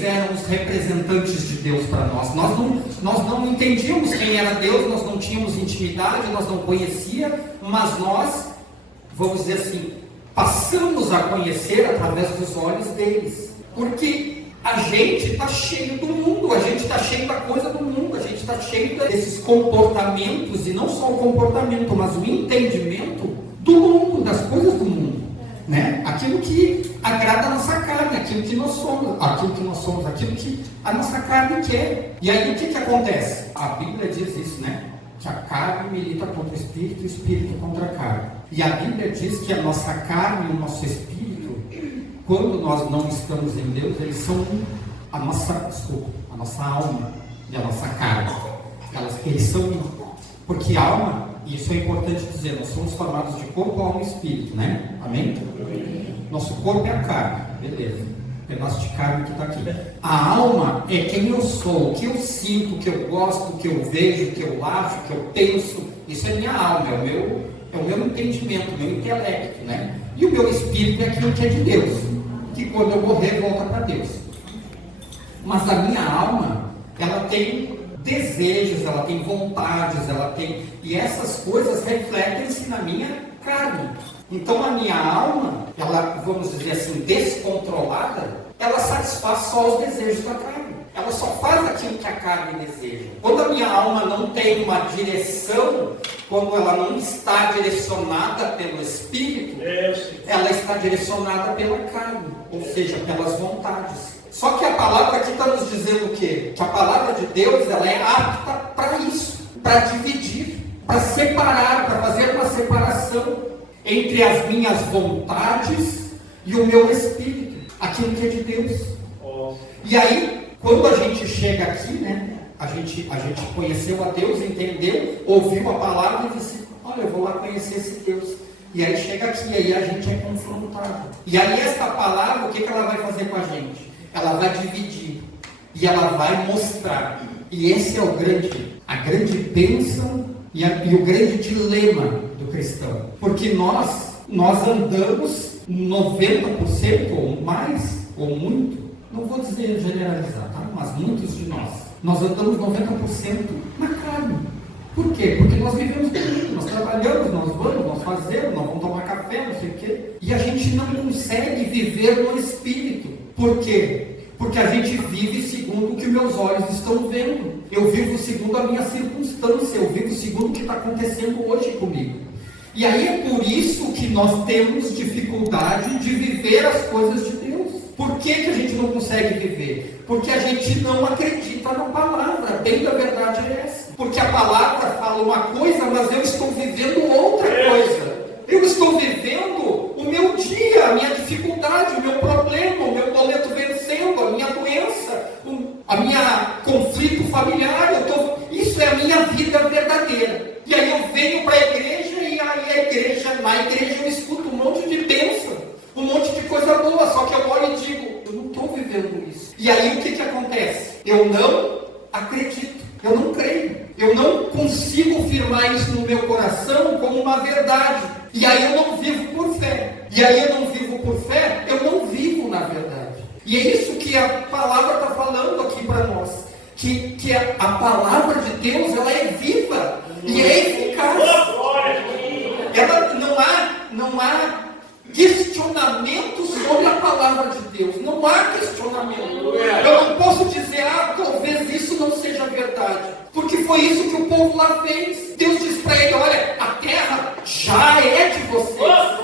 eles eram os representantes de Deus para nós. Nós não entendíamos quem era Deus, nós não tínhamos intimidade, nós não conhecíamos, mas nós, vamos dizer assim, passamos a conhecer através dos olhos deles. Porque a gente está cheio do mundo, a gente está cheio da coisa do mundo, a gente está cheio desses comportamentos, e não só o comportamento, mas o entendimento do mundo, das coisas do mundo. Né? Aquilo que agrada a nossa carne, aquilo que nós somos, aquilo que a nossa carne quer. E aí o que acontece? A Bíblia diz isso, né? Que a carne milita contra o espírito e o espírito contra a carne. E a Bíblia diz que a nossa carne e o nosso espírito, quando nós não estamos em Deus, eles são a nossa alma e a nossa carne. Eles são, porque alma, e isso é importante dizer, nós somos formados de corpo, alma e espírito, né? Amém? Nosso corpo é a carne, beleza. Pedaço de carne que está aqui. A alma é quem eu sou, o que eu sinto, o que eu gosto, o que eu vejo, o que eu acho, o que eu penso. Isso é minha alma, é o meu entendimento, o meu intelecto, né? E o meu espírito é aquilo que é de Deus, que quando eu morrer volta para Deus. Mas a minha alma, ela tem desejos, ela tem vontades, e essas coisas refletem-se na minha carne. Então a minha alma, ela, vamos dizer assim, descontrolada, ela satisfaz só os desejos da carne. Ela só faz aquilo que a carne deseja. Quando a minha alma não tem uma direção, quando ela não está direcionada pelo Espírito, ela está direcionada pela carne, ou seja, pelas vontades. Só que a palavra aqui está nos dizendo o quê? Que a palavra de Deus, ela é apta para isso, para dividir, para separar, para fazer uma separação entre as minhas vontades e o meu espírito, aquilo que é de Deus. E aí, quando a gente chega aqui, né, a gente conheceu a Deus, entendeu, ouviu a palavra e disse, olha, eu vou lá conhecer esse Deus. E aí chega aqui, e aí a gente é confrontado. E aí essa palavra, o que ela vai fazer com a gente? Ela vai dividir e ela vai mostrar. E esse é a grande bênção e o grande dilema do cristão. Porque nós andamos 90% ou mais, ou muito, não vou dizer generalizar, tá? Mas muitos de nós andamos 90% na carne. Por quê? Porque nós vivemos tudo, nós trabalhamos, nós vamos, nós fazemos, nós vamos tomar café, não sei o quê. E a gente não consegue viver no Espírito. Por quê? Porque a gente vive segundo o que meus olhos estão vendo. Eu vivo segundo a minha circunstância, eu vivo segundo o que está acontecendo hoje comigo. E aí é por isso que nós temos dificuldade de viver as coisas de Deus. Por que a gente não consegue viver? Porque a gente não acredita na palavra. Bem da verdade é essa. Porque a palavra fala uma coisa, mas eu estou vivendo outra coisa. Eu estou vivendo o meu dia, a minha dificuldade, o meu problema, o meu boleto vencendo, a minha doença, a minha conflito familiar. Isso é a minha vida verdadeira. E aí eu venho para a igreja e aí na igreja eu escuto um monte de bênção, um monte de coisa boa, só que eu olho e digo, eu não estou vivendo isso. E aí o que acontece? Eu não acredito, eu não creio, eu não consigo firmar isso no meu coração como uma verdade. E aí eu não vivo por fé. E aí eu não vivo por fé, eu não vivo na verdade. E é isso que a palavra está falando aqui para nós. Que a palavra de Deus, ela é viva e é eficaz. Ela não há questionamento sobre a palavra de Deus. Não há questionamento. Eu não posso dizer, talvez isso não seja verdade. Porque foi isso que o povo lá fez. Deus disse para ele, olha, a terra já é de vocês.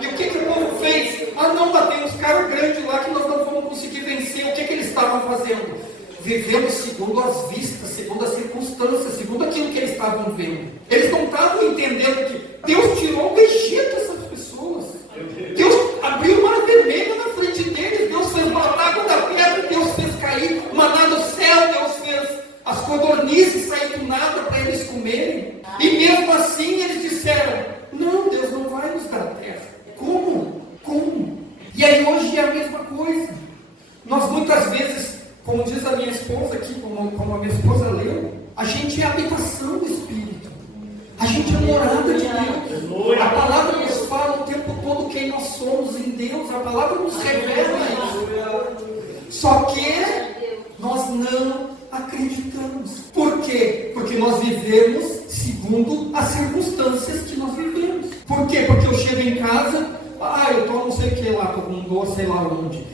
E o que o povo fez? Não, mas tem uns caras grandes lá que nós não vamos conseguir vencer. O que eles estavam fazendo? Vivendo segundo as vistas, segundo as circunstâncias, segundo aquilo que eles estavam vendo. Eles não estavam entendendo que Deus tirou do Egito essas pessoas. Deus abriu o mar vermelho na frente deles. Deus fez brotar água da pedra. Deus fez cair maná do céu. Deus fez as codornizes sair do nada para eles comerem. E mesmo assim eles disseram, não, Deus não vai nos dar a terra. Como? E aí hoje é a mesma coisa. Nós muitas vezes, como diz a minha esposa aqui, como a minha esposa leu, a gente é a habitação do Espírito. A gente é morada de Deus. A palavra nos fala o tempo todo quem nós somos em Deus. A palavra nos revela isso. Só que Nós não acreditamos. Por quê? Porque nós vivemos segundo as circunstâncias que nós vivemos. Por quê? Porque eu chego em casa, eu estou não sei o que lá, estou com dor, sei lá onde.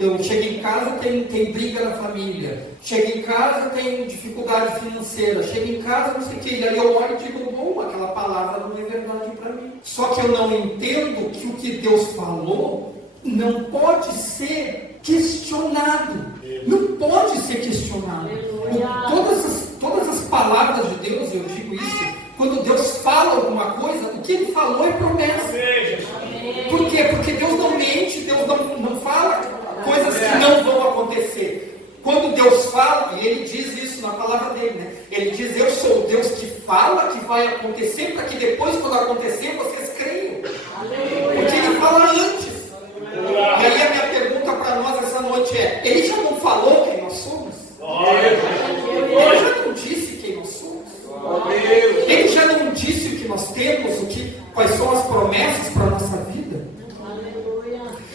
Eu chego em casa, tem briga na família. Chego em casa, tem dificuldade financeira. Chego em casa, não sei o que. E aí eu olho e digo, bom, aquela palavra não é verdade para mim. Só que eu não entendo que o que Deus falou não pode ser questionado. Não pode ser questionado. Todas as palavras de Deus, eu digo isso, quando Deus fala alguma coisa, o que Ele falou é promessa. Por quê? Porque Deus não mente, Deus não fala coisas que não vão acontecer. Quando Deus fala, e Ele diz isso na palavra dele, né? Ele diz, eu sou o Deus que fala que vai acontecer, para que depois, quando acontecer, vocês creiam. Porque Ele fala antes. E aí a minha pergunta para nós essa noite é, Ele já não falou quem nós somos? Ele já não disse quem nós somos? Ele já não disse o que nós temos, quais são as promessas para a nossa vida?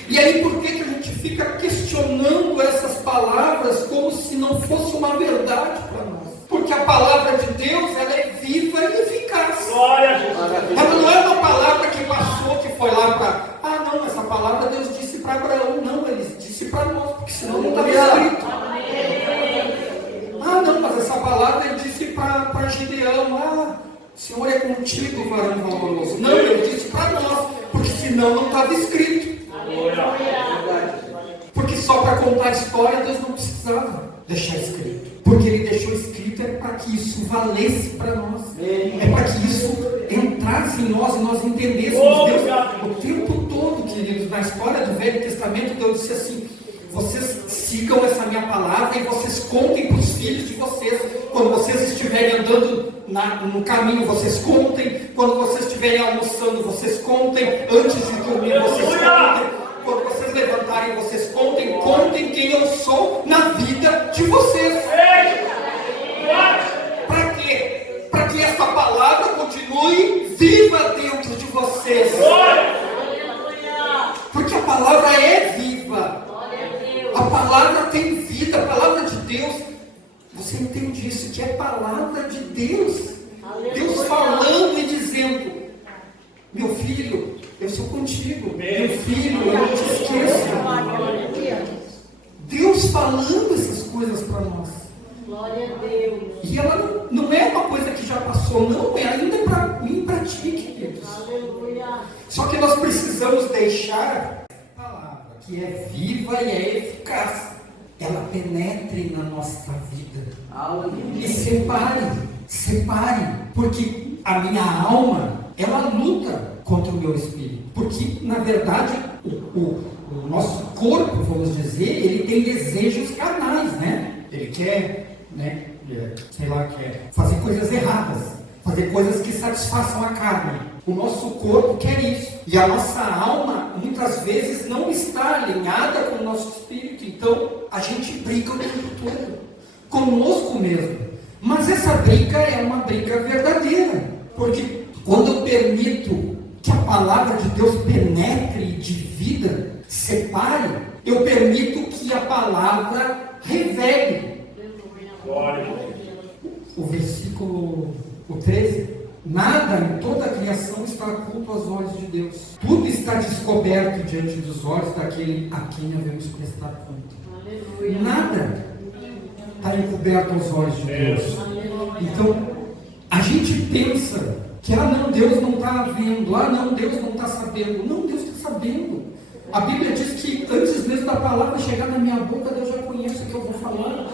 E aí por que a gente fica questionando essas palavras como se não fosse uma verdade para nós? Porque a palavra de Deus, ela é viva e eficaz. Ela não é uma palavra que passou, que foi lá para... não, essa palavra Deus disse para Abraão. Não, Ele disse para nós, porque senão não estava escrito. Não, mas essa palavra Ele disse para Gideão. O Senhor é contigo, varão valoroso. Não, Ele disse para nós, porque senão não estava escrito. Porque só para contar a história Deus não precisava deixar escrito. Porque Ele deixou escrito para que isso valesse para nós. É para que isso entrasse em nós e nós entendêssemos Deus o tempo todo, queridos. Na história do Velho Testamento, Deus disse assim: vocês sigam essa minha palavra e vocês contem para os filhos de vocês. Quando vocês estiverem andando no caminho, vocês contem. Quando vocês estiverem almoçando, vocês contem. Antes de dormir, vocês contem. Quando vocês levantarem, vocês contem. Contem quem eu sou na vida de vocês. Para quê? Para que essa palavra continue viva dentro de vocês. Porque a palavra é viva. A palavra tem vida, a palavra de Deus. Você entende isso? Que é palavra de Deus. Deus falando e dizendo: meu filho, eu sou contigo. Meu filho, eu não te esqueço. Deus falando essas coisas para nós. Glória a Deus. E ela não é uma coisa que já passou, não, é ainda para mim e para ti, queridos. Aleluia. Só que nós precisamos deixar a palavra, que é viva e é eficaz, ela penetre na nossa vida. E separe, porque a minha alma, ela luta contra o meu espírito. Porque, na verdade, o nosso corpo, vamos dizer, ele tem desejos carnais, né? Ele quer, quer fazer coisas erradas, fazer coisas que satisfaçam a carne. O nosso corpo quer isso. E a nossa alma, muitas vezes, não está alinhada com o nosso espírito. Então, a gente briga o tempo todo, conosco mesmo. Mas essa briga é uma briga verdadeira. Porque quando eu permito que a palavra de Deus penetre de vida, separe, eu permito que a palavra revele. O versículo 13: nada em toda a criação está oculto aos olhos de Deus. Tudo está descoberto diante dos olhos daquele a quem devemos prestar conta. Nada está encoberto aos olhos de Deus. Então, a gente pensa que, não, Deus não está vendo, não, Deus não está sabendo. Não, Deus está sabendo. A Bíblia diz que antes mesmo da palavra chegar na minha boca, Deus já conhece o que eu vou falar.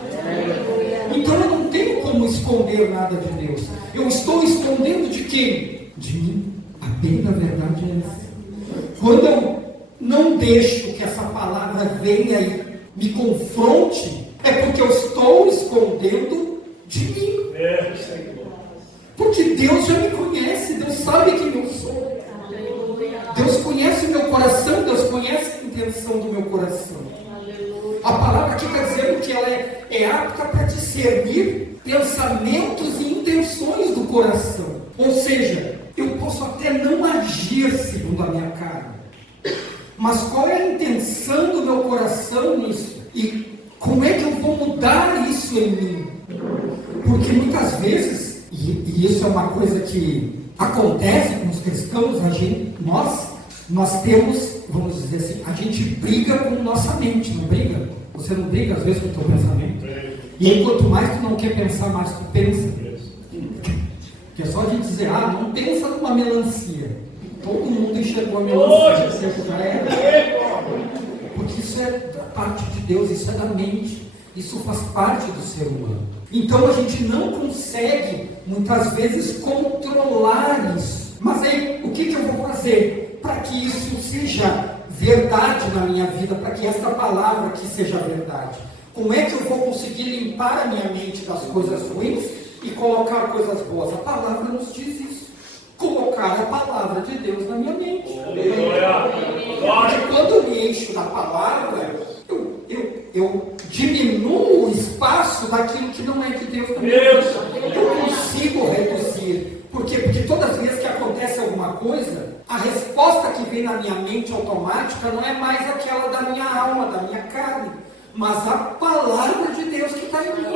Então eu não tenho como esconder nada de Deus. Eu estou escondendo de quem? De mim. A bem da verdade é essa. Quando eu não deixo que essa palavra venha e me confronte, é porque eu estou escondendo de mim. Porque Deus já me conhece, Deus sabe quem eu sou. Deus conhece o meu coração, Deus conhece a intenção do meu coração. A palavra aqui está dizendo que ela é apta para discernir pensamentos e intenções do coração. Ou seja, eu posso até não agir segundo a minha carne, mas qual é a intenção do meu coração nisso? E como é que eu isso em mim. Porque muitas vezes, e isso é uma coisa que acontece com os cristãos, nós temos, vamos dizer assim, a gente briga com nossa mente, não briga? Você não briga às vezes com o teu pensamento? E aí quanto mais tu não quer pensar, mais tu pensa. Que é só a gente dizer, não pensa numa melancia. Todo mundo enxergou a melancia, você já era. Porque isso é da parte de Deus, isso é da mente. Isso faz parte do ser humano. Então a gente não consegue, muitas vezes, controlar isso. Mas aí, o que eu vou fazer para que isso seja verdade na minha vida, para que esta palavra aqui seja verdade? Como é que eu vou conseguir limpar a minha mente das coisas ruins e colocar coisas boas? A palavra nos diz isso. Colocar a palavra de Deus na minha mente. Porque quando eu me encho da palavra, eu diminuo o espaço daquilo que não é de Deus na minha mente. Eu consigo reduzir. Por quê? Porque todas as vezes que acontece alguma coisa, a resposta que vem na minha mente automática não é mais aquela da minha alma, da minha carne, mas a palavra de Deus que está em mim.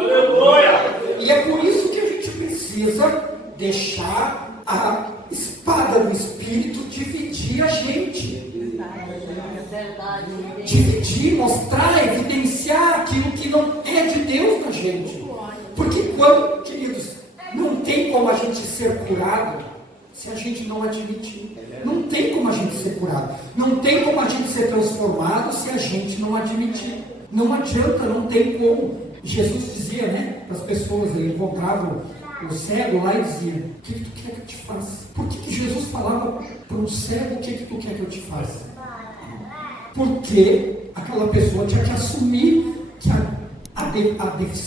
E é por isso que a gente precisa deixar a espada do Espírito dividir a gente. Dividir, mostrar, evidenciar aquilo que não é de Deus na gente. Porque quando, queridos, não tem como a gente ser curado se a gente não admitir. Não tem como a gente ser curado. Não tem como a gente ser transformado se a gente não admitir. Não adianta, não tem como. Jesus dizia, para as pessoas, ele encontrava o cego lá e dizia, o que tu quer que eu te faça? Por que Jesus falava para um cego, o que tu quer que eu te faça? Porque aquela pessoa tinha que assumir que a deficiência